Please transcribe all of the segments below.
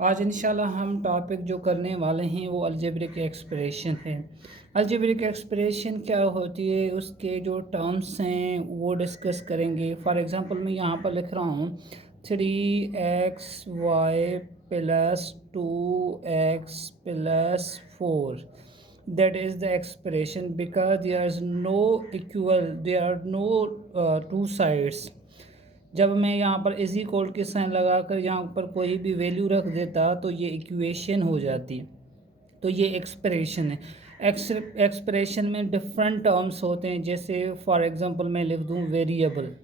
आज इंशाल्लाह हम टॉपिक जो करने वाले हैं वो अलजेब्रिक एक्सप्रेशन है। अलजेब्रिक एक्सप्रेशन क्या होती है, उसके जो टर्म्स हैं वो डिस्कस करेंगे। फॉर एग्ज़ाम्पल मैं यहाँ पर लिख रहा हूँ 3xy plus 2x+4, that is the expression because there are no two sides। जब मैं यहाँ पर इज इक्वल के साइन लगाकर यहाँ पर कोई भी वैल्यू रख देता तो ये इक्वेशन हो जाती। तो ये एक्सप्रेशन है। एक्सप्रेशन में डिफरेंट टर्म्स होते हैं, जैसे फॉर एग्जांपल मैं लिख दूँ वेरिएबल।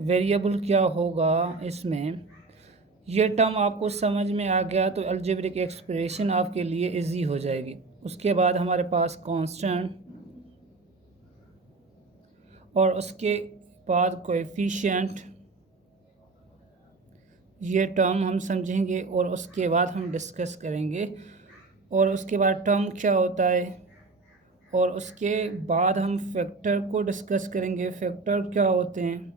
वेरिएबल क्या होगा इसमें, ये टर्म आपको समझ में आ गया तो अलजेब्रिक एक्सप्रेशन आपके लिए इजी हो जाएगी। उसके बाद हमारे पास कांस्टेंट और उसके बाद कोएफिशिएंट, ये टर्म हम समझेंगे और उसके बाद हम डिस्कस करेंगे। और उसके बाद टर्म क्या होता है और उसके बाद हम फैक्टर को डिस्कस करेंगे, फैक्टर क्या होते हैं।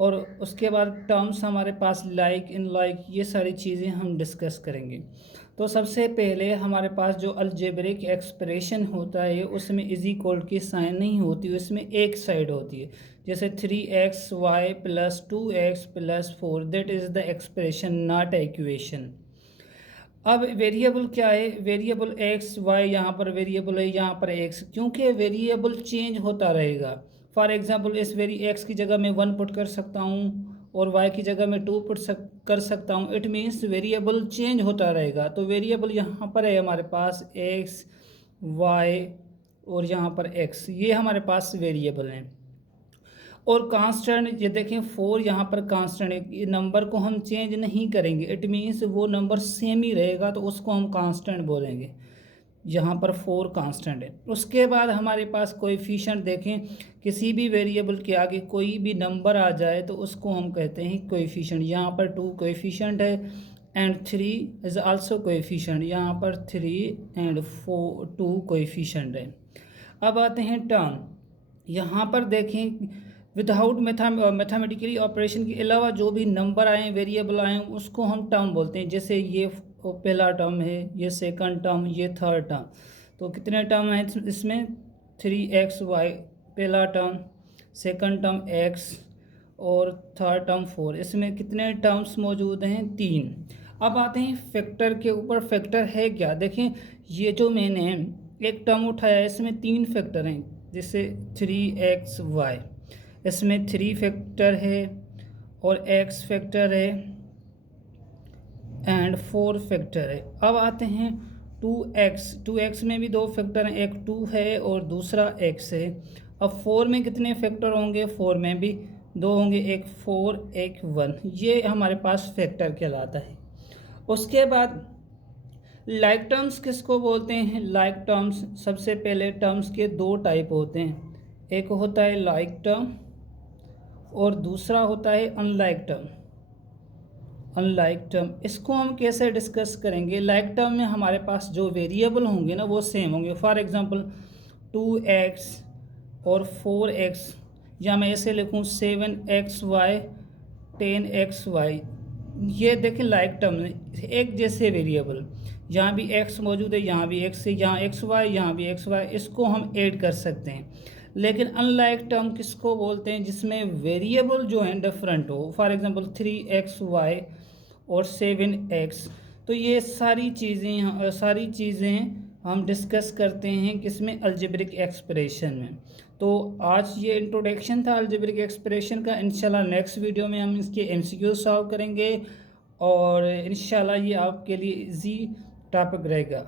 और उसके बाद टर्म्स हमारे पास लाइक इन लाइक, ये सारी चीज़ें हम डिस्कस करेंगे। तो सबसे पहले हमारे पास जो अलजेब्रिक एक्सप्रेशन होता है उसमें इज इक्वल की साइन नहीं होती, उसमें एक साइड होती है। जैसे 3xy plus 2x+4, that is the expression not equation. अब वेरिएबल क्या है, वेरिएबल एक्स वाई, यहाँ पर वेरिएबल है, यहाँ पर एक्स, क्योंकि वेरिएबल चेंज होता रहेगा। फॉर एग्जांपल इस एक्स की जगह मैं 1 पुट कर सकता हूँ और वाई की जगह मैं 2 कर सकता हूँ। इट मीन्स वेरिएबल चेंज होता रहेगा। तो वेरिएबल यहाँ पर है हमारे पास एक्स वाई और यहाँ पर एक्स, ये हमारे पास वेरिएबल हैं। और कांस्टेंट, ये देखें 4 यहाँ पर कांस्टेंट है, ये नंबर को हम चेंज नहीं करेंगे। इट मीन्स वो नंबर सेम ही रहेगा तो उसको हम कांस्टेंट बोलेंगे। यहाँ पर 4 कांस्टेंट है। उसके बाद हमारे पास कोएफिशिएंट देखें, किसी भी वेरिएबल के आगे कोई भी नंबर आ जाए तो उसको हम कहते हैं कोएफिशिएंट। यहाँ पर 2 कोएफिशिएंट है एंड 3 इज़ आल्सो कोएफिशिएंट। यहाँ पर 3 एंड 2 कोएफिशिएंट है। अब आते हैं टर्म। यहाँ पर देखें विदाउट मैथमेटिकली ऑपरेशन के अलावा जो भी नंबर आए, वेरिएबल आए, उसको हम टर्म बोलते हैं। जैसे ये पहला टर्म है, ये सेकंड टर्म, ये थर्ड टर्म। तो कितने टर्म हैं इसमें, 3xy पहला टर्म, सेकंड टर्म x और थर्ड टर्म 4। इसमें कितने टर्म्स मौजूद हैं, 3। अब आते हैं फैक्टर के ऊपर। फैक्टर है क्या, देखें ये जो मैंने एक टर्म उठाया है इसमें 3 फैक्टर हैं। जैसे 3xy, इसमें 3 फैक्टर है और x फैक्टर है एंड 4 फैक्टर है। अब आते हैं 2x में भी 2 फैक्टर हैं, एक 2 है और दूसरा x है। अब 4 में कितने फैक्टर होंगे, 4 में भी 2 होंगे, एक 4 एक 1। ये हमारे पास फैक्टर कहलाता है। उसके बाद लाइक टर्म्स किसको बोलते हैं, लाइक टर्म्स सबसे पहले टर्म्स के 2 टाइप होते हैं, एक होता है लाइक टर्म और दूसरा होता है अनलाइक टर्म। अनलाइक टर्म इसको हम कैसे डिस्कस करेंगे, लाइक टर्म में हमारे पास जो वेरिएबल होंगे ना वो सेम होंगे। फॉर एग्जांपल 2x और 4x, या मैं ऐसे लिखूँ 7xy 10xy, ये देखें लाइक टर्म में एक जैसे वेरिएबल, यहाँ भी x मौजूद है, यहाँ भी x है, यहाँ xy, यहाँ भी xy, इसको हम ऐड कर सकते हैं। लेकिन अनलाइक टर्म किसको बोलते हैं, जिसमें वेरिएबल जो है डिफरेंट हो। फॉर एग्जांपल 3xy और 7x। तो ये सारी चीज़ें हम डिस्कस करते हैं किसमें, अलजेब्रिक एक्सप्रेशन में। तो आज ये इंट्रोडक्शन था अलजेब्रिक एक्सप्रेशन का। इंशाल्लाह नेक्स्ट वीडियो में हम इसके MCQ सॉल्व करेंगे और इंशाल्लाह ये आपके लिए इजी टॉपिक रहेगा।